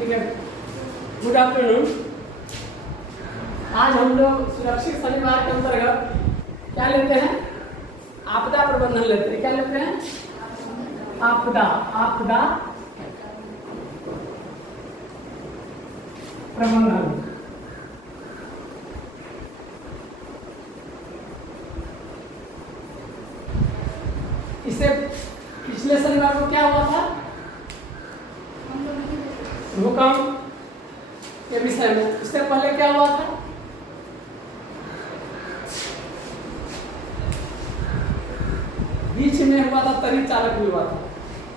ठीक है, good afternoon. आज हम लोग सुरक्षित शनिवार के अंतर्गत क्या लेते हैं? आपदा प्रबंधन लेते हैं। क्या लेते हैं? आपदा प्रबंधन। इससे पिछले शनिवार को क्या हुआ था? भूकंप के विषय में। इससे पहले क्या हुआ था? बीच में हुआ था तरी चालक भी हुआ था।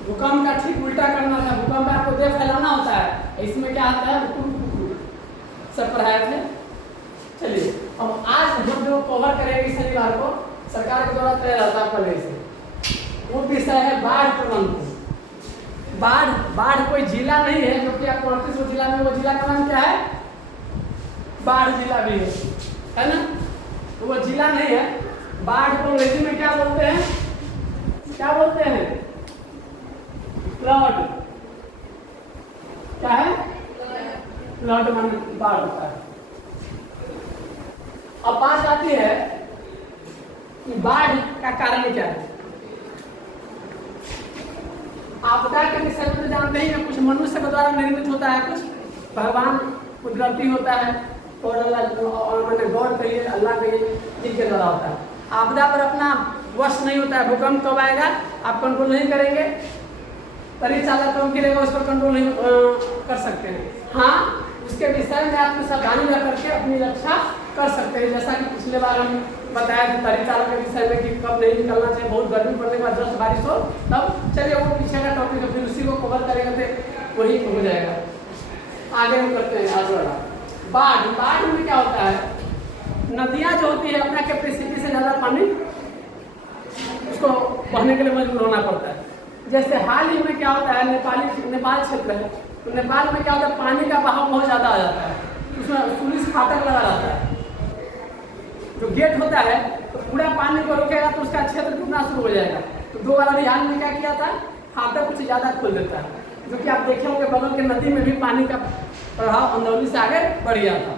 भूकंप का ठीक उल्टा करना था। भूकंप में आपको देह फैलाना होता है, इसमें क्या आता है? सब पढ़ाए थे। चलिए अब आज हम जो कवर करेंगे शनिवार को, सरकार के द्वारा तय रहता है पहले से, वो विषय है बाढ़ प्रबंधन। बाढ़ कोई जिला नहीं है जो कि आपको 38 जिला में, वो जिला का नाम क्या है? बाढ़ जिला भी है ना, तो वो जिला नहीं है। बाढ़ को अंग्रेजी में क्या बोलते हैं? क्या बोलते हैं? फ्लड। क्या है? फ्लड माने बाढ़ होता है। अब बात आती है कि बाढ़ का कारण क्या है। आपदा के विषय में तो जानते ही हैं, कुछ मनुष्य के द्वारा निर्मित होता है, कुछ भगवान कुदरती होता है, और मैंने गॉड कहिए, अल्लाह कहिए, जिनके द्वारा होता है। आपदा पर अपना वश नहीं होता है। भूकंप कब आएगा आप कंट्रोल नहीं करेंगे, तरी चालक कम गिरेगा उस पर कंट्रोल नहीं कर सकते हैं। हाँ, उसके विषय में आप सावधानी रख करके अपनी रक्षा कर सकते हैं। जैसा कि पिछले बार हम बताया था तरी चालक के विषय में कि कब नहीं निकलना चाहिए, बहुत गर्मी पड़ने के बाद जस्ट बारिश हो तब। चलिए वो पीछे का टॉपिक है, फिर उसी को कवर करेंगे तो वही हो जाएगा। आगे हम करते हैं आज वाला। बाढ़ में क्या होता है? नदियाँ जो होती है अपना कैपेसिटी से ज़्यादा पानी उसको बहने के लिए मजबूर होना पड़ता है। जैसे हाल ही में क्या होता है, नेपाल क्षेत्र है, तो नेपाल में क्या होता है, पानी का बहाव बहुत ज़्यादा आ जाता है, उसमें पुलिस फाटक लगा रहता है। जो गेट होता है तो पूरा पानी को रोकेगा तो उसका क्षेत्र डूबना शुरू हो जाएगा। तो 2 बार अभी हाल में क्या किया था, फाटक कुछ ज़्यादा खोल देता है, जो कि आप देखे होंगे बगल के नदी में भी पानी का प्रभाव अंदौली से आगे बढ़ गया था।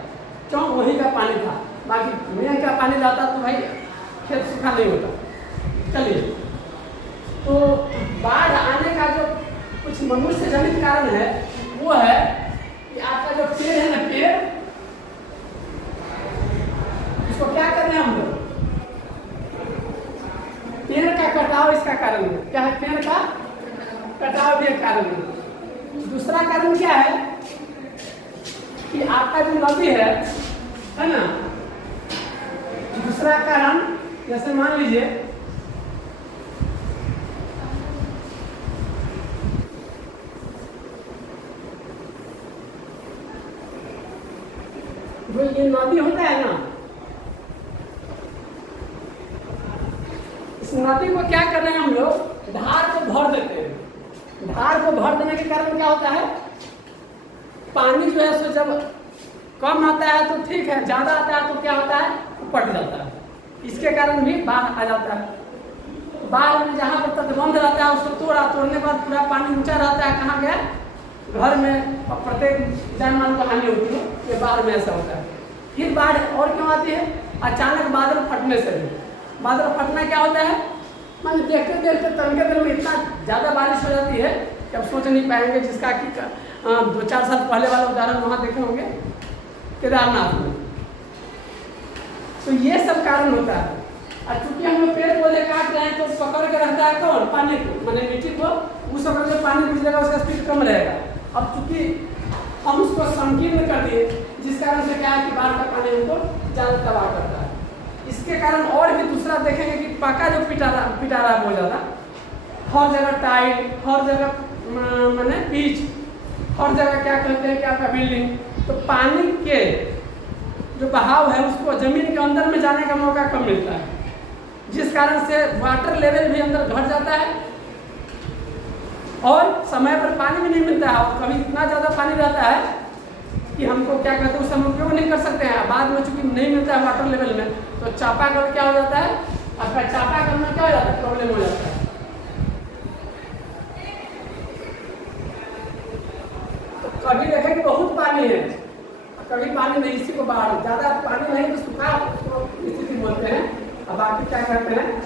क्यों? वहीं का पानी था, बाकी मेन का पानी जाता तो भाई खेत सूखा नहीं होता। चलिए, तो बाढ़ आने का जो कुछ मनुष्य जनित कारण है वो है कि आपका जो पेड़ है ना, पेड़, इसको क्या कर रहे हैं हम लोग? पेड़ का कटाव इसका कारण है। क्या है? पेड़ का कटाव भी एक कारण है। दूसरा कारण क्या है कि आपका जो नदी है ना, दूसरा कारण जैसे मान लीजिए जो ये नदी होता है ना, इस नदी को क्या कर रहे हैं हम लोग? धार को भर देते हैं। धार को भर देने के कारण क्या होता है, पानी जो है सो जब कम आता है तो ठीक है, ज़्यादा आता है तो क्या होता है, पट जाता है। इसके कारण भी बाढ़ आ जाता है। बाढ़ में जहाँ पर तटबंध रहता है उसको तोड़ने के बाद पूरा पानी ऊंचा रहता है, कहाँ गया? घर में, और प्रत्येक जान मान को हानि होती है। ये बाढ़ में ऐसा होता है। फिर बाढ़ और क्यों आती है? अचानक बादल फटने से भी। बादल फटना क्या होता है, मान देखते देखते तनके देर में इतना ज़्यादा बारिश हो जाती है कि आप सोच नहीं पाएंगे, जिसका कि 2-4 साल पहले वाला उदाहरण वहाँ देखे होंगे केदारनाथ में। तो ये सब कारण होता है। और चूंकि हम लोग पेड़ पौधे काट रहे हैं तो पकड़ के रहता है कौन? पानी को, मैंने मिट्टी को। उस समय जो पानी गुजरेगा उसका स्पीड कम रहेगा। अब चूंकि हम उसको संकीर्ण कर दिए, जिस कारण से क्या है कि बाढ़ का पानी हमको ज़्यादा तबाह करता है। इसके कारण और भी दूसरा देखेंगे कि पक्का जो पिटारा बहुत ज़्यादा, हर जगह टाइल, हर जगह मैंने पिच, हर जगह क्या कहते हैं कि आपका बिल्डिंग, तो पानी के जो बहाव है उसको जमीन के अंदर में जाने का मौका कम मिलता है, जिस कारण से वाटर लेवल भी अंदर घट जाता है और समय पर पानी भी नहीं मिलता है। और कभी इतना ज़्यादा पानी रहता है कि हमको क्या कहते हैं उस समय उपयोग नहीं कर सकते हैं। बाद में चूंकि नहीं मिलता है वाटर लेवल में, तो चापाकल क्या हो जाता है, आपका चापाकल में क्या हो जाता है, प्रॉब्लम हो जाता है। तो कभी देखें कि बहुत पानी है, कभी पानी नहीं, इसी को बाढ़, ज्यादा पानी नहीं तो सूखा स्थिति बोलते हैं। अब बाकी क्या करते हैं,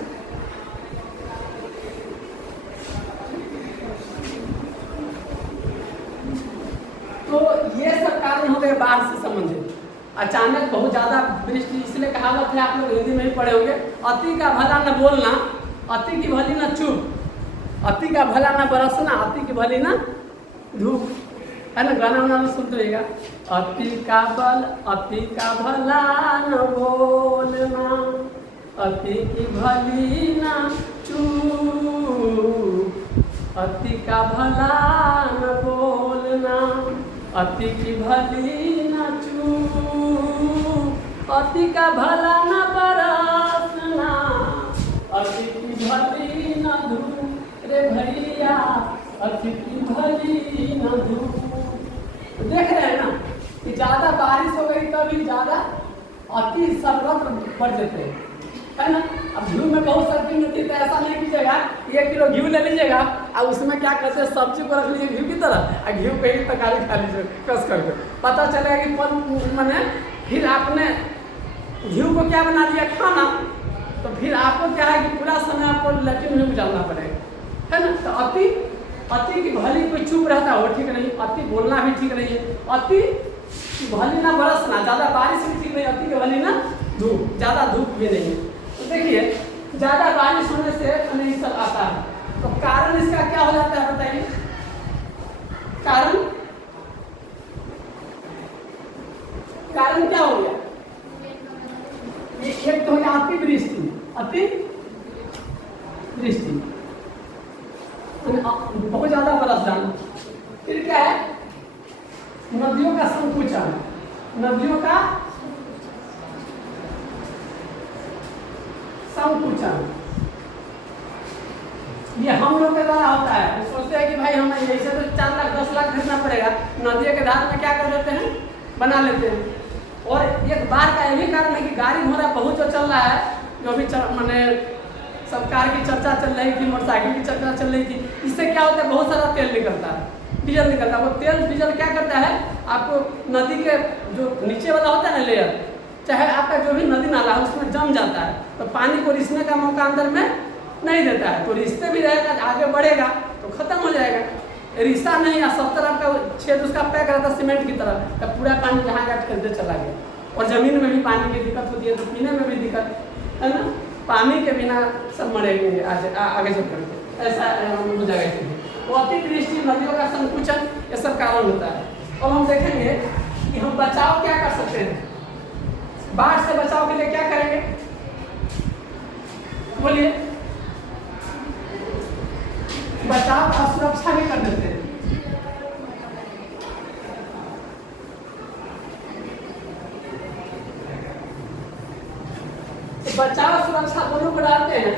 तो ये सब कारण हो गए बाढ़ से संबंधित। अचानक बहुत ज्यादा वृष्टि, इसलिए कहावत है, आप लोग हिंदी में ही पढ़े होंगे, अति का भला न बोलना, अति की भली न चुप, अति का भला न बरसना, अति की भली न धूप, है ना, गाना वाना में सुनते रहिएगा। अति का भला न बोलना, अति की भली न चूप, अति का भला न बोलना, अति की भली न चूप, अति का भला न बरसना, अति की भली न धूप, रे भैया अति की भली न धूप। देख रहे हैं ना कि ज्यादा बारिश हो गई तभी ज्यादा अति सर्वत्र बढ़ जाते हैं, है ना। अब घी में बहुत सर्दी मिलती है तो ऐसा नहीं कीजिएगा, 1 किलो घी ले लीजिएगा और उसमें क्या करते हैं, सब्जी को रख लीजिए घी की तरह और घी पे ही तरकारी खा लीजिए कस करके, पता चलेगा कि मैंने फिर आपने घी को क्या बना दिया खाना, तो फिर आपको क्या है कि पूरा समय आपको लैट्रिन में जाना पड़ेगा, है ना। तो अति की भली कोई चुप रहता है वो ठीक नहीं, अति बोलना भी ठीक नहीं है, अति की भली ना बरसना, ज्यादा बारिश भी ठीक नहीं, अति की भली ना धूप, ज्यादा धूप भी नहीं है। तो देखिए ज्यादा बारिश होने से हमें सब आता है, तो कारण इसका क्या हो जाता है बताइए, कारण क्या हो गया, एक तो हो गया अतिवृष्टि, बहुत ज्यादा बरस जाना। फिर क्या है, नदियों का संकुचन, ये हम लोग के द्वारा होता है। सोचते हैं कि भाई हम ऐसे तो 4 लाख 10 लाख खरीदना पड़ेगा, नदियों के धार में क्या कर देते हैं, बना लेते हैं। और एक बार का यही कारण है कि गाड़ी घोड़ा बहुत जो चल रहा है, जो भी मैंने सरकार की चर्चा चल रही थी, मोटरसाइकिल की चर्चा चल रही थी, इससे क्या होता है, बहुत सारा तेल निकलता है, डीजल निकलता है। वो तेल डीजल क्या करता है, आपको नदी के जो नीचे वाला होता है ना लेयर, चाहे आपका जो भी नदी नाला है उसमें जम जाता है, तो पानी को रिसने का मौका अंदर में नहीं देता है, तो रिश्ते भी रहेगा, आगे बढ़ेगा तो खत्म हो जाएगा। रिश्ता नहीं है, सब तरफ का छेद उसका पैक रहता है सीमेंट की तरह, तो पूरा पानी जहाँ गया ठहरते चला गया। और जमीन में भी पानी की दिक्कत होती है, तो पीने में भी दिक्कत है ना, पानी के बिना सब मरेंगे आगे चल करके, ऐसा हो जाएगा। तो अतिवृष्टि, नदियों का संकुचन, ये सब कारण होता है। अब हम देखेंगे कि हम बचाव क्या कर सकते हैं, बाढ़ से बचाव के लिए क्या करेंगे, बोलिए। बचाव और सुरक्षा भी कर देते हैं। तो बचाव सुरक्षा दोनों को डालते हैं,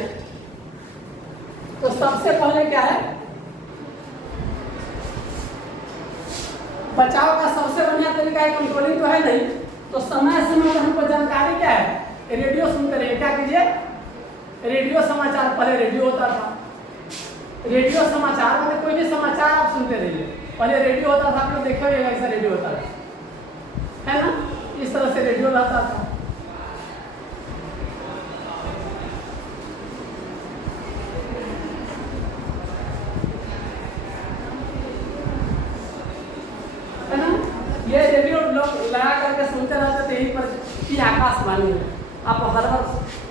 तो सबसे पहले क्या है, बचाव का सबसे बढ़िया तरीका है, कंट्रोलिंग तो है नहीं, तो समय समय पर हमको जानकारी क्या है, रेडियो सुनते रहिए। क्या कीजिए, रेडियो समाचार, पहले रेडियो होता था, रेडियो समाचार मतलब कोई भी समाचार आप सुनते रहिए। पहले रेडियो होता था, आप लोग देखे होंगे ऐसा रेडियो होता है ना, इस तरह से रेडियो रहता था। है ना, ये रेडियो लोग लगा करके सुनते रहते थे, यहीं पर की आकाशवाणी है, आप हर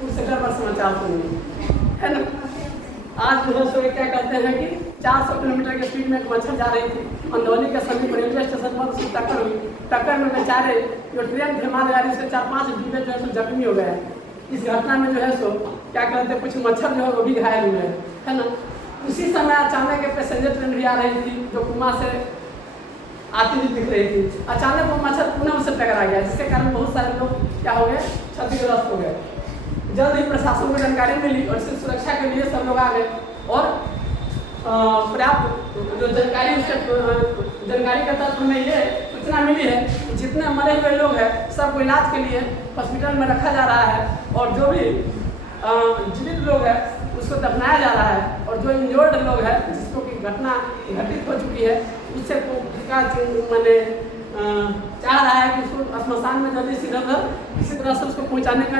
उस जगह पर समाचार सुनिए, है ना। आज जो है क्या कहते हैं कि 400 किलोमीटर के स्पीड में एक मच्छर जा रही थी, अंदौली के समीप रेलवे स्टेशन पर उसकी टक्कर हुई। टक्कर में बेचारे जो ट्रेन थे मालगाड़ी से 4-5 डिब्बे जो है सो जख्मी हो गए। इस घटना में जो है सो क्या कहते हैं, कुछ मच्छर जो है वो भी घायल हुए हैं, है ना। उसी समय अचानक एक पैसेंजर ट्रेन भी आ रही थी जो कुमा से आती हुई दिख रही थी। अचानक वो मच्छर पुनः उससे टकरा गया, जिसके कारण बहुत सारे लोग क्या हो गए, क्षतिग्रस्त हो गए। जल्द ही प्रशासन को जानकारी मिली और इसकी सुरक्षा के लिए सब लोग आ गए और पर्याप्त जो जानकारी के तहत हमें ये सूचना मिली है कि जितने मरे हुए लोग हैं सबको इलाज के लिए हॉस्पिटल में रखा जा रहा है, और जो भी जीवित लोग हैं उसको दफनाया जा रहा है, और जो इंजर्ड लोग हैं जिसको की घटना घटित हो चुकी है जिससे मैंने चाह रहा है कि उसको श्मशान में जल्दी से इसी तरह से उसको पहुंचाने का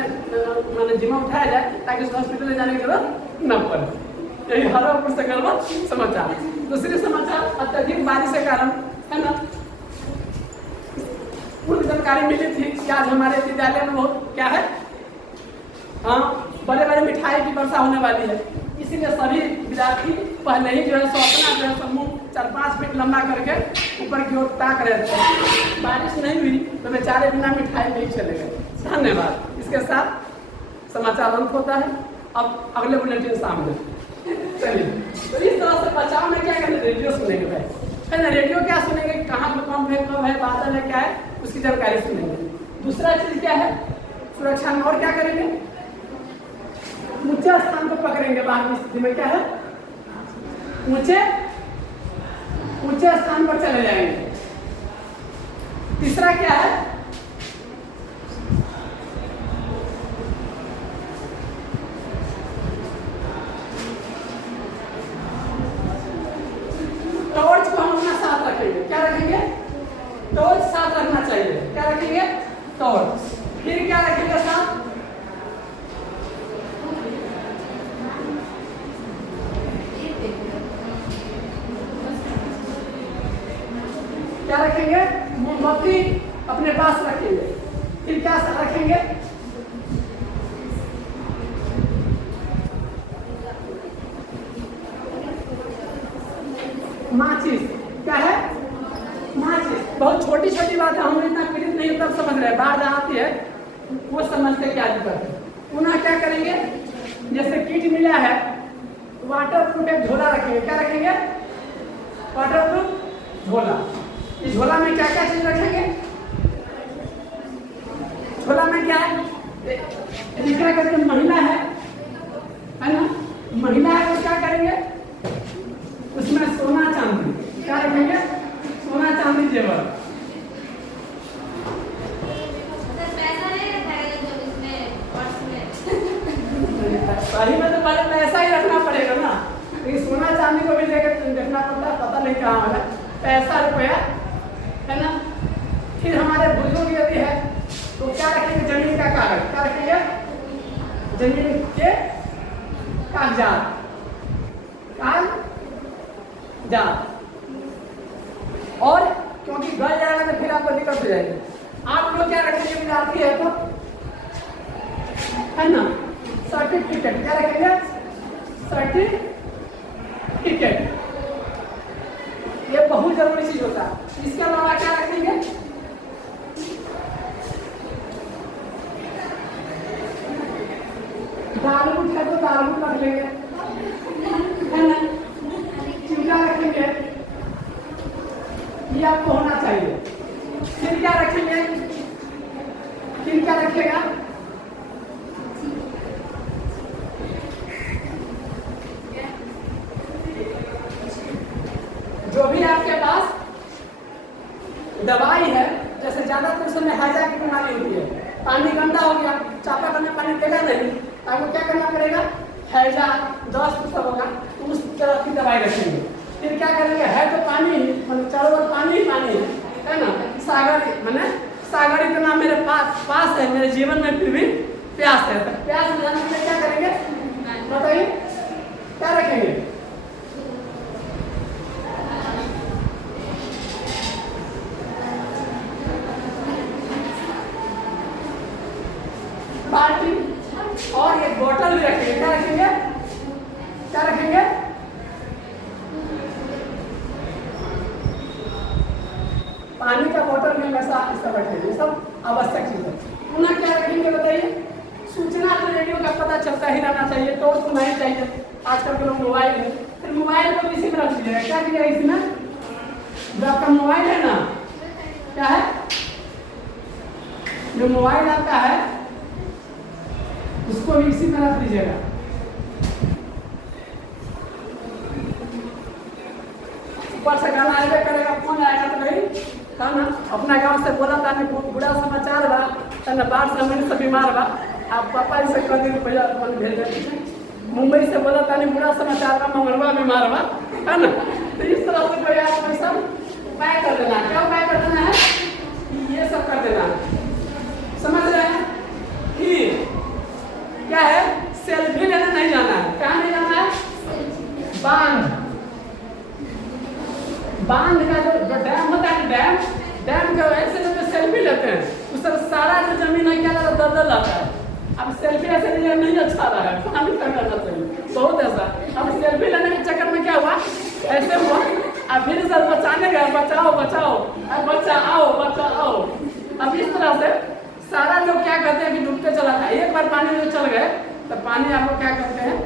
मैंने जिम्मा उठाया जाए, ताकि उसको हॉस्पिटल ले जाने की जरूरत न पड़े। यही हरपुर से गड़बड़ समाचार। दूसरे समाचार, अत्यधिक बारिश के कारण, है ना, पूरी जानकारी मिली थी कि आज हमारे विद्यालय में बहुत क्या है, हाँ, बड़े बड़े मिठाई की वर्षा होने वाली है। इसीलिए सभी विद्यार्थी पहले ही जो है सो अपना जो है समूह 4-5 फीट लंबा करके ऊपर की ओर ताक रहे थे। बारिश नहीं हुई तो बेचारे बिना मिठाई नहीं चले गए। धन्यवाद। इसके साथ समाचार अंत होता है। अब अगले बुलेटिन सामने। चलिए, तो इस तरह से बचाव में क्या करें, रेडियो सुनेंगे भाई, है ना। रेडियो क्या सुनेंगे, कहाँ भूकंप है, कब है, बादल है, क्या है, उसकी जानकारी सुनेंगे। दूसरा चीज क्या है, सुरक्षा में और क्या करेंगे, ऊंचे स्थान को पकड़ेंगे। बाहर की स्थिति में क्या है, ऊंचे स्थान पर चले जाएंगे। तीसरा क्या है, टॉर्च को हम अपना साथ रखेंगे। क्या रखेंगे, टॉर्च साथ रखना चाहिए। क्या रखेंगे, टॉर्च। फिर क्या रखेंगे साथ, क्या रखेंगे, मोमबत्ती अपने पास रखेंगे। फिर क्या रखेंगे, माचिस। क्या है, माचिस। बहुत छोटी छोटी बात है, हम इतना पीड़ित नहीं तब समझ रहे, बाढ़ आती है वो समझते क्या दिक्कत है। पुनः क्या करेंगे, जैसे किट मिला है, वाटर प्रूफ एक झोला रखेंगे। क्या रखेंगे, वाटर प्रूफ झोला। इस झोला में क्या क्या चीज रखेंगे, झोला में क्या है, क्या करते, महिला है ना, महिला है तो क्या करेंगे, उसमें सोना चांदी। क्या रखेंगे, सोना चांदी जेवर। सही में तो पहले पैसा ही रखना पड़ेगा ना, लेकिन सोना चांदी को भी देखना पड़ता है, पता नहीं कहाँ है, पैसा रुपया, है ना। फिर हमारे बुजुर्ग यदि है तो क्या रखेंगे, जमीन का कागज। क्या रखेंगे, जमीन के कागजात, और क्योंकि गल जाएगा तो फिर आपको दिक्कत हो जाएगी। आप लोग क्या रखेंगे, विद्यार्थी है तो, है ना, सर्टिफिकेट। क्या रखेंगे, सर्टिफिकेट। ये बहुत जरूरी चीज होता है। इसके अलावा क्या रखेंगे, दालमूट है तो दालमूट रख लेंगे, है ना, चिमटा रखेंगे, ये आपको होना चाहिए। फिर क्या रखेंगे, फिर क्या रखेगा, जो भी आपके पास दवाई है, जैसे ज्यादातर समय हैजा की बीमारी होती है, पानी गंदा हो गया, चापाकल में पानी देगा नहीं, आपको क्या करना पड़ेगा, हैजा 10% होगा तो उस तरह की दवाई रखेंगे। फिर क्या करेंगे, है तो पानी ही, मतलब चारों ओर पानी ही पानी है ना, सागर, मैंने सागर इतना मेरे पास है, मेरे जीवन में फिर भी प्यास है। तो प्यास बुझाने के लिए क्या करेंगे, बताइए, क्या रखेंगे, बाल्टी और एक बोतल भी रखेंगे। क्या रखेंगे, क्या रखेंगे, पानी का बोतल भी हमेशा इसका रखेंगे। सब आवश्यक चीज है। पुनः क्या रखेंगे बताइए, सूचना तो रेडियो का पता चलता ही रहना चाहिए, तो सुना ही चाहिए। आजकल के लोग मोबाइल है, फिर मोबाइल को इसी में रख दीजिएगा। क्या किया इसमें, जो आपका मोबाइल है ना, क्या है, जो मोबाइल आपका है उसको भी इसी में रख दीजिएगा। ऊपर से गाना आएगा करेगा, फोन आएगा तो भाई कहना अपना गांव से बोला था, बुरा समाचार बा, तने बाढ़ से सब बीमार बा, आप पापा से कर दिन रुपया अपन भेज देते। मुंबई से बोला था बुरा समाचार बा, मंगलवा बीमार बा, है ना। तो इस तरह से कोई आप सब बांध का जो डैम होता है, डैम का ऐसे जब सेल्फी लेते हैं उस तरह सारा जो जमीन है क्या रहता है, दलदल रहता है। अब सेल्फी ऐसे नहीं अच्छा रहा है, पानी का करना चाहिए बहुत ऐसा। अब सेल्फी लेने के चक्कर में क्या हुआ, ऐसे हुआ, अब फिर सर बचाने गए, बचाओ बचाओ, अब बच्चा आओ, बच्चा आओ। अब इस तरह से सारा लोग क्या कहते हैं कि डूबते चला था। एक बार पानी में चल गए तो पानी आप लोग क्या करते हैं,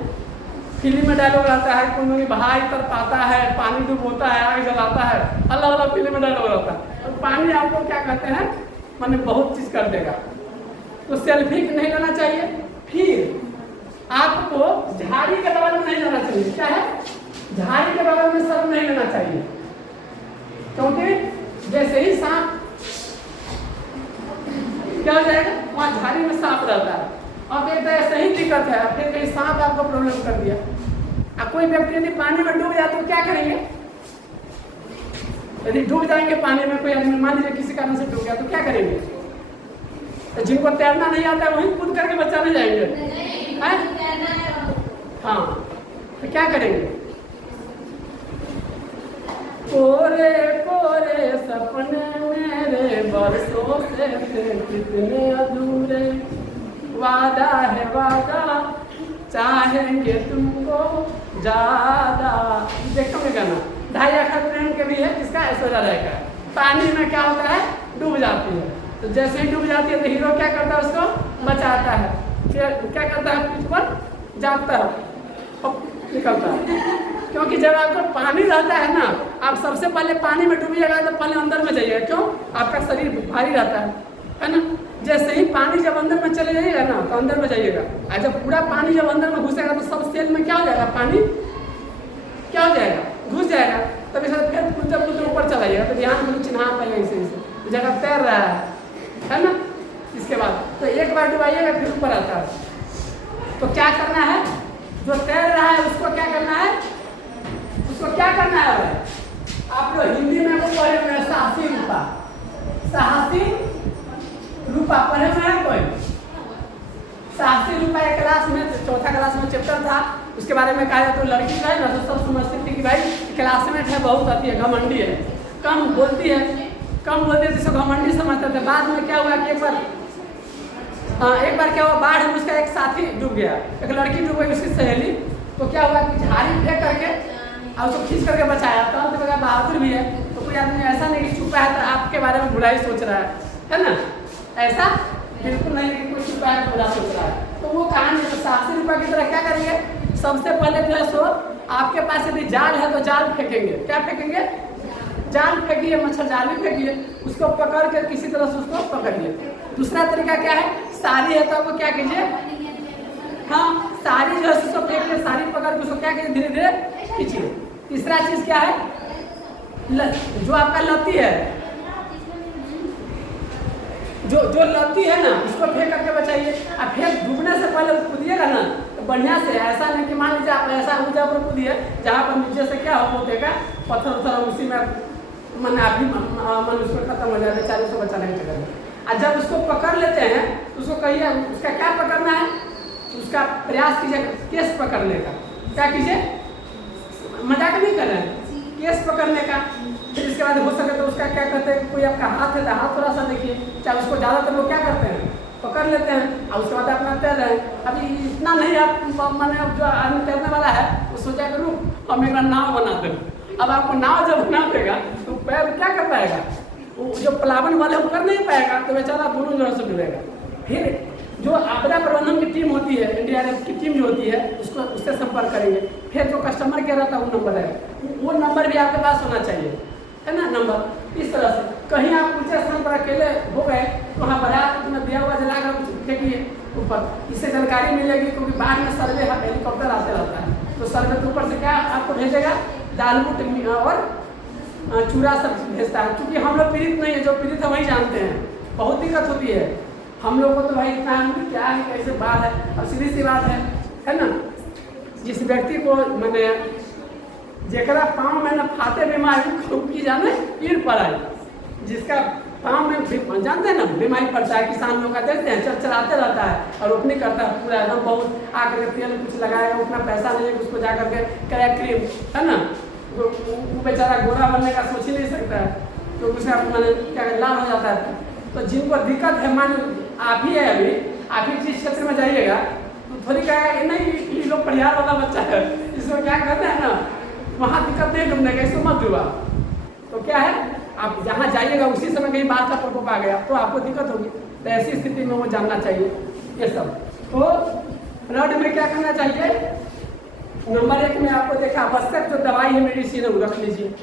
फिल्म में डायलॉग रहता है, कोई भाई तर पाता है, पानी डूब होता है, आग जलाता है, अलग अलग फिल्म में डायलॉग रहता है। तो पानी आपको क्या कहते हैं, माने बहुत चीज कर देगा। तो सेल्फी नहीं लेना चाहिए। फिर आपको झाड़ी के बगल में नहीं जाना चाहिए। क्या है, झाड़ी के बगल में सब नहीं लेना चाहिए, क्योंकि जैसे ही सांप क्या हो जाएगा, वहाँ झाड़ी में सांप रहता है। अब एक ऐसे ही दिक्कत है, फिर कहीं सांप आपको प्रॉब्लम कर दिया। अब कोई व्यक्ति यदि पानी में डूब जाए तो क्या करेंगे, यदि डूब जाएंगे पानी में, कोई आदमी मान लीजिए किसी कारण से डूब गया तो क्या करेंगे, तो जिनको तैरना नहीं आता है वहीं कूद करके बचाने जाएंगे, हाँ, तो क्या करेंगे, कोरे कोरे सपने मेरे बरसों से थे कितने अधूरे, वादा है वादा चाहेंगे तुमको ज्यादा। देखोगे गाना 2.5 अक्षर प्रेम के भी है, जिसका ऐश्वर्या राय का। पानी में क्या होता है, डूब जाती है, तो जैसे ही डूब जाती है तो हीरो क्या करता है, उसको बचाता है। फिर क्या करता है, पीठ पर जाता है और निकलता है। क्योंकि जब आपको पानी रहता है ना, आप सबसे पहले पानी में डूबिएगा तो पहले अंदर में जाइएगा, क्यों, आपका शरीर भारी रहता है ना। जैसे ही पानी जब अंदर में चले जाइएगा ना तो अंदर में जाइएगा, और जब पूरा पानी जब अंदर में घुसेगा तो सब सेल में क्या हो जाएगा, पानी क्या हो जाएगा, घुस जाएगा। तभी सर फिर कूदते ऊपर चला जाएगा। तो ध्यान में चिन्हा पहले इसे जगह तैर रहा है ना। इसके बाद तो एक बार डुबाइएगा फिर ऊपर आता है। तो क्या करना है, जो तैर रहा है उसको क्या करना है, उसको क्या करना है, आप लोग हिंदी में वो पढ़े हुए हैं, साहसी रूपा, साहसी रूपा पढ़े हुए हैं कोई, साहसी रूपा एक क्लास में, 4th क्लास में चैप्टर था, उसके बारे में कहा जाए तो लड़की जो है ना तो सब समझती थी कि भाई क्लासमेट है, बहुत आती है, घमंडी है, कम बोलती है, जिसको घमंडी समझते थे। बाद में क्या हुआ कि एक बार क्या हुआ, बाढ़ में उसका एक साथी डूब गया, एक लड़की डूब गई, उसकी सहेली। तो क्या हुआ कि झाड़ी फेंक करके और उसको खींच करके बचाया। तो बगैर बहादुर भी है, तो कोई आदमी ऐसा नहीं कि छुपा है तो आपके बारे में बुराई सोच रहा है ना, ऐसा बिल्कुल नहीं कि कोई छुपा है बुरा सोच रहा है। तो वो कहानी तो साहसी रूपा की तरह क्या करेंगे, सबसे पहले जो है सो आपके पास यदि जाल है तो जाल फेंकेंगे, क्या फेंकेंगे, जाल फेंकिए, मच्छर जाल भी फेंकिए, उसको पकड़ के किसी तरह से उसको पकड़िए। दूसरा तरीका क्या है, साड़ी है तो आपको क्या कीजिए, हाँ साड़ी जो है उसको फेंकिए, साड़ी पकड़ के उसको क्या कीजिए, धीरे धीरे खींचिए। तीसरा चीज क्या है, जो आपका लत्ती है, जो लत्ती है ना उसको फेंक करके बचाइए। अब फिर डूबने से पहले कूदिएगा ना तो बढ़िया से, ऐसा नहीं कि मान लीजिए आप ऐसा ऊंचा पर कूदिए जहाँ पर नीचे से क्या हो देगा, पत्थर उथर उसी में मन आप भी मन उसमें खत्म हो जाए, बेचारे उसको बचाने के चक्कर में। और जब उसको पकड़ लेते हैं तो उसको कहिए, उसका क्या पकड़ना है, उसका प्रयास कीजिए केस पकड़ने का, क्या कीजिए, मजाक नहीं कर रहे हैं, केस पकड़ने का। फिर इसके बाद हो सके तो उसका क्या करते हैं, कोई आपका हाथ है तो हाथ थोड़ा सा देखिए, चाहे उसको ज़्यादातर लोग क्या करते हैं, पकड़ लेते हैं और उसके बाद अपना तैर रहे हैं। अभी इतना नहीं आप मैंने जो आदमी तैरने वाला है वो सोचा कि रुक हम एक नाव बना दें। अब आपको नाव जब बना देगा तो पैर क्या कर पाएगा, वो जो प्लावन वाले वो कर नहीं पाएगा, तो बेचारा दोनों जगह से डूबेगा। फिर जो आपदा प्रबंधन की टीम होती है, NDRF की टीम जो होती है, उसको उससे संपर्क करेंगे। फिर जो कस्टमर केयर रहता है वो नंबर है, वो नंबर भी आपके पास होना चाहिए, है ना नंबर। इस तरह से कहीं आप ऊंचे स्थान पर अकेले हो गए तो वहाँ बारात में दिया हुआ जला कर फेंकिए ऊपर, इससे जानकारी मिलेगी। क्योंकि बाढ़ में सर्वे हेलीकॉप्टर आते रहता है, तो सर्वे के ऊपर से क्या आपको भेजेगा, दालमूट और चूड़ा सब भेजता है। क्योंकि हम लोग पीड़ित नहीं है, जो पीड़ित है वही जानते हैं, बहुत दिक्कत होती है हम लोग को। तो भाई इतना है क्या है, कैसे बात है, अब सीधी सी बात है ना। जिस व्यक्ति को मैंने जेकरा पाँव में न फाटे बीमारी खूब की जाने ईर पड़ाई, जिसका पाँव में जानते हैं ना बीमारी पड़ता है, किसान लोग का देखते हैं चलाते रहता है और रोपनी करता है पूरा एकदम, बहुत आकर तेल कुछ लगाएगा, उतना पैसा नहीं है उसको जा करके कराए क्रीम, है ना, वो बेचारा गोरा बनने का सोच ही नहीं सकता है, तो उसे मैंने क्या लाभ हो जाता है। तो जिनको दिक्कत है, मान आप ही है, अभी आप ही जिस क्षेत्र में जाइएगा तो थोड़ी कहेगा कि नहीं ये लोग परिहार वाला बच्चा है, इसमें क्या करना है ना, वहाँ दिक्कत नहीं ढूंढने का, इसको मत डूबा। तो क्या है, आप जहाँ जाइएगा उसी समय कहीं बात का प्रकोप आ गया तो आपको दिक्कत होगी। तो ऐसी स्थिति में वो जानना चाहिए ये सब। तो फ्लड में क्या करना चाहिए, नंबर 1 में आपको देखा आवश्यक जो दवाई है, मेडिसिन है वो रख लीजिए।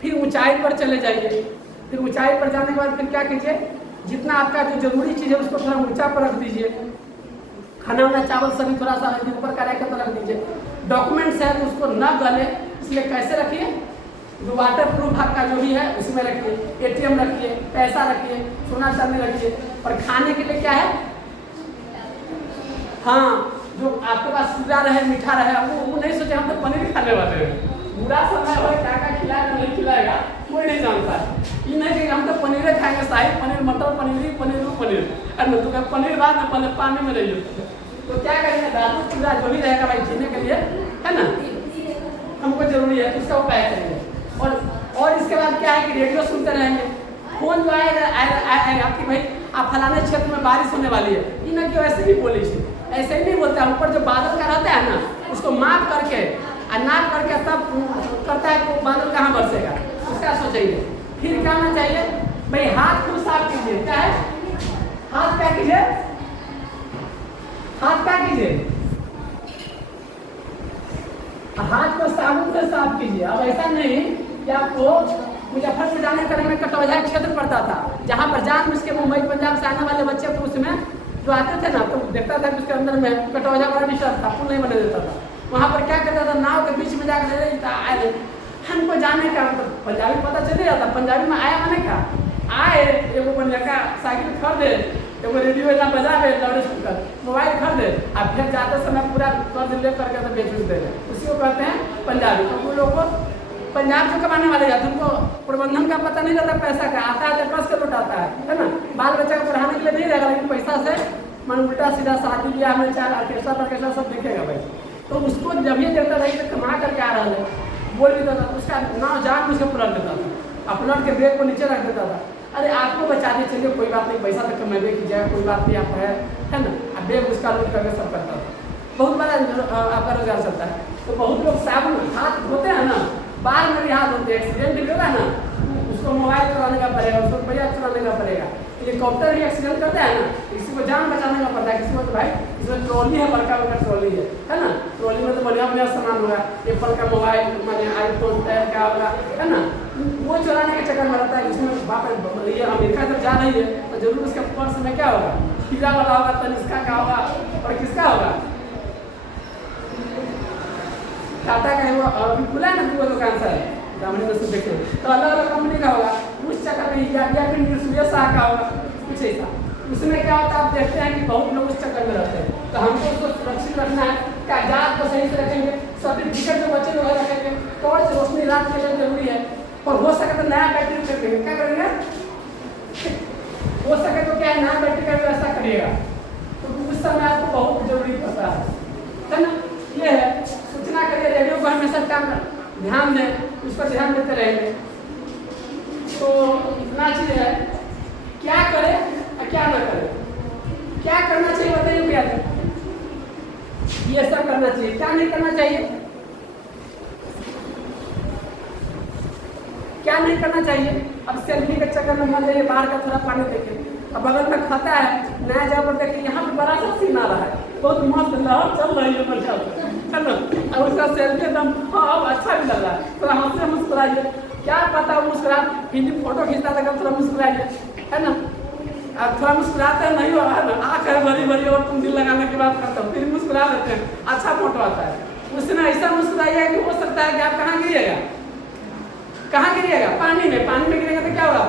फिर ऊंचाई पर चले जाइए। फिर ऊंचाई पर जाने के बाद फिर क्या कीजिए, जितना आपका जो जरूरी चीज़ है उसको थोड़ा ऊंचा पर रख दीजिए। खाना वाना चावल सभी थोड़ा सा ऊपर का रख कर रख दीजिए। डॉक्यूमेंट्स है तो उसको न गले, इसलिए कैसे रखिए, जो वाटर प्रूफ आपका जो भी है उसमें रखिए। ATM रखिए, पैसा रखिए, सोना चांदी रखिए। और खाने के लिए क्या है, हाँ जो आपके पास पूरा रहे, मीठा रहे, वो नहीं सोचे हम तो पनीर खाने वाले हैं, बुरा समय हो क्या क्या खिलाएगा नहीं खिलाएगा कोई नहीं जानता है। ये नहीं कि हम तो पनीर खाएंगे, शाही पनीर, मटर पनीर, पनीर अरे तो पनीर बाद में पहले पानी में रहिए। तो क्या करेंगे, दारू चूड़ा जो भी रहेगा भाई जीने के लिए, है ना, हमको जरूरी है, उसका उपाय करेंगे। और इसके बाद क्या है कि रेडियो सुनते रहेंगे। फोन जो आएगा आपकी भाई आप फलाने क्षेत्र में बारिश होने वाली है, ये ना कि ऐसे ही बोले, ऐसे ही नहीं बोलता है। ऊपर जो बादल का रहता है ना, उसको माप करके नाप करके तब करता है कि बादल कहाँ बरसेगा, उसका सोचिए। फिर क्या होना चाहिए भाई, हाथ को साफ कीजिए। क्या है, हाथ क्या कीजिए, हाथ क्या कीजिए, हाथ को साबुन से साफ कीजिए। अब ऐसा नहीं कि आपको मुजफ्फरपुर जाने करने में कटौझा क्षेत्र पड़ता था, जहाँ पर जान मुझके मुंबई पंजाब से आने वाले बच्चे को उसमें जो आते थे ना, तो देखता था कि उसके अंदर में कटौझा बड़ा डिस्टर्ब था, पुल नहीं बने देता था। वहाँ पर क्या करता था, नाव के बीच में जाकर आए हमको जाने का, मतलब पंजाबी पता चले जाता, पंजाबी में आया मैंने कहा आए, एगो लड़का साइकिल खरीदे, एगो रेडियो एला बजावे, लाउड स्पीकर मोबाइल खरीदे, अब फिर जाते समय पूरा कर्ज ले करके तो बेच दे रहे, उसी को कहते हैं पंजाबी। तो वो लोग को पंजाब जो कमाने वाले जाते हैं उनको प्रबंधन का पता नहीं रहता, पैसा का आता है तो कस कर लौटाता है ना, बाल बच्चा को पढ़ाने के लिए नहीं रहेगा, लेकिन पैसा से मन उल्टा सीधा शादी ब्याह में चाहे ऑर्केस्ट्रा ऑर्केस्ट्रा सब देखेगा भाई। तो उसको जब ये देखता था कि कमा करके आ रहा है, बोल देता था, उसका नाव जान मुझे पलट देता था, अपलट के बैग को नीचे रख देता था। अरे आपको बचा दिए, चलिए कोई बात नहीं, पैसा तक कमेबे की जाए, कोई बात नहीं, आप है ना, अब बैग उसका लूट करके सब करता था। बहुत बड़ा आपका रोजगार चलता है। तो बहुत लोग साबुन हाथ धोते हैं ना, बाहर में भी हाथ धोते हैं, एक्सीडेंट भी होगा ना, उसको मोबाइल चलाने का पड़ेगा, उसको पैसा चलाने का पड़ेगा। हेलीकॉप्टर भी एक्सीडेंट करते हैं ना, किसी को जान बचाने का पड़ता है, किसी को तो भाई इसमें ट्रॉली है, बड़का बड़का ट्रॉली है ना, ट्रॉली में तो बढ़िया बढ़िया सामान होगा, एप्पल का मोबाइल माने आईफोन क्या होगा, है ना, वो चलाने के चक्कर में रहता है। इसमें बाप ये अमेरिका जब जा रही है तो जरूर उसके पर्स में क्या होगा, हीरा वाला होगा, तनिष्का का होगा, और किसका होगा, टाटा का है, वो अभी खुला है ना दूसरा दुकान सर दामनी में से देखे, तो अलग अलग कंपनी का होगा, उस चक्कर में या फिर सूर्य शाह का होगा, कुछ ऐसा। उसमें क्या होता है, आप देखते हैं कि बहुत लोग उस चक्कर में रहते हैं। तो हमको उसको सुरक्षित रखना है, कागजात को सही से रखेंगे, सर्टिफिकेट जो बच्चे लोग रखेंगे, टॉर्च रोशनी रात के लिए जरूरी है, और हो सके तो नया बैटरी रखेंगे। क्या करेंगे, हो सके तो क्या नया बैटरी का व्यवस्था करिएगा, तो उस समय आपको बहुत जरूरी पड़ता है ना। ये है सूचना करिए, रेडियो को हमेशा काम ध्यान दें, उस पर ध्यान देते रहेंगे। तो इतना चीज है, क्या करें और क्या ना करें, क्या करना चाहिए बताइए भैया, ये सब करना चाहिए, क्या नहीं करना चाहिए, क्या नहीं करना चाहिए। अब सेल्फी के चक्कर में मान लीजिए बाहर का थोड़ा पानी देखें, अब बगल में खाता है, नया जगह पर देखिए यहाँ पे बड़ा सा सीन आ रहा है, बहुत मस्त लहर चल रही है बढ़िया है ना, और उसका सेल्फी एकदम हाँ अच्छा भी लग रहा है, थोड़ा हंसते मुस्कुराइए, क्या पता मुस्कुरा फिल्म फोटो खींचता था थोड़ा मुस्कुराइए, है ना। अब थोड़ा मुस्कुराते नहीं हो है ना, आँख है भरी भरी और तुम दिल लगाने की बात करते हो, फिर मुस्कुरा देते हैं, अच्छा फोटो आता है। उसमें ऐसा मुस्कुराइए कि हो सकता है कि आप कहाँ गिरिएगा, कहाँ गिरिएगा, पानी में गिरेगा तो क्या होगा,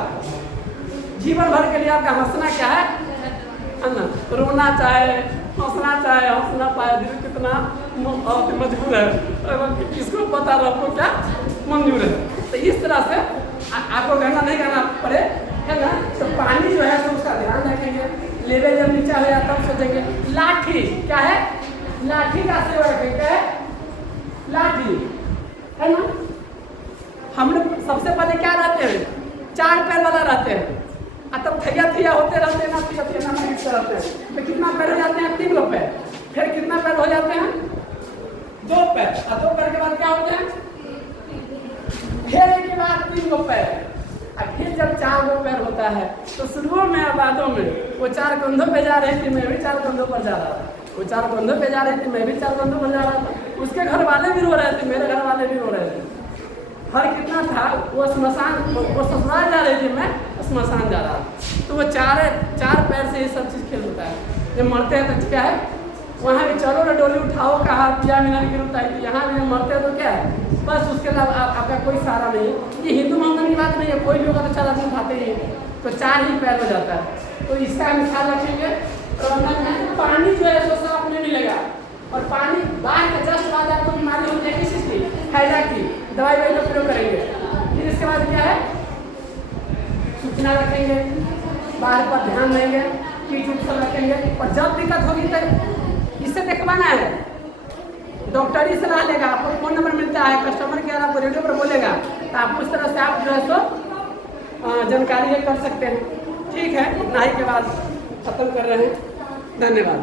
जीवन भर के लिए आपका हंसना क्या है ना, रोना चाहे हंसना चाहे हंसना पाए, दिल कितना मजबूर है, किसको पता रखो क्या मंजूर है। तो इस तरह से आपको गणना नहीं करना पड़े, है ना। तो पानी जो है तो उसका ध्यान रखेंगे, लेवल जब नीचा हो जाए तब सोचेंगे। लाठी क्या है, लाठी का सेवन रखेंगे, क्या है, लाठी है ना, हम लोग सबसे पहले क्या रहते हैं, 4 पैर वाला रहते हैं, और तब थैया होते रहते हैं ना, थैया रहते हैं, तो कितना पैर हो जाते हैं, 3 पैर। फिर कितना पैर हो जाते हैं, 2 पैर, और 2 पैर के बाद क्या होते हैं, फिर के बाद 3 पैर, और फिर जब 4 पैर होता है तो शुरू में आबादों में वो 4 कंधों पे जा रही थी, मैं भी 4 कंधों पर जा रहा था, वो 4 कंधों पे जा रही थी, मैं भी 4 कंधों पर जा रहा था, उसके घर वाले भी रो रहे थे, मेरे घर वाले भी रो रहे थे। हर कितना था, वो श्मशान, वो ससुराल जा रही थी, मैं श्मशान जा रहा था। तो वो 4 पैर से ये सब चीज़ खेल होता है। जब मरते हैं तो क्या है, वहाँ भी चलो ना डोली उठाओ, कहा पिया मिलन की रुताई थी, यहाँ भी मरते हैं तो क्या है, बस उसके अलावा आपका कोई सहारा नहीं है। ये हिंदू मुसलमान की बात नहीं है, कोई भी होगा तो 4 आदमी उठाते ही हैं, तो 4 ही पैर हो जाता है। तो इसका हम ख्याल रखेंगे। पानी जो है तो साफ नहीं मिलेगा, और पानी बाहर के जस्ट बाद आपको बीमारी हो जाएगी, किस चीज़ की, हैजा की दवाई का प्रयोग करेंगे। फिर इसके बाद क्या है, सूचना रखेंगे, बाहर पर ध्यान देंगे, कीट उट सब रखेंगे, और जब दिक्कत होगी तो इससे देखवाना है, डॉक्टरी सलाह लेगा, आपको फ़ोन नंबर मिलता है, कस्टमर केयर आपको रेडियो पर बोलेगा, तो आप उस तरह से आप जो है सो जानकारी कर सकते हैं। ठीक है, इतना ही के बाद खत्म कर रहे हैं, धन्यवाद।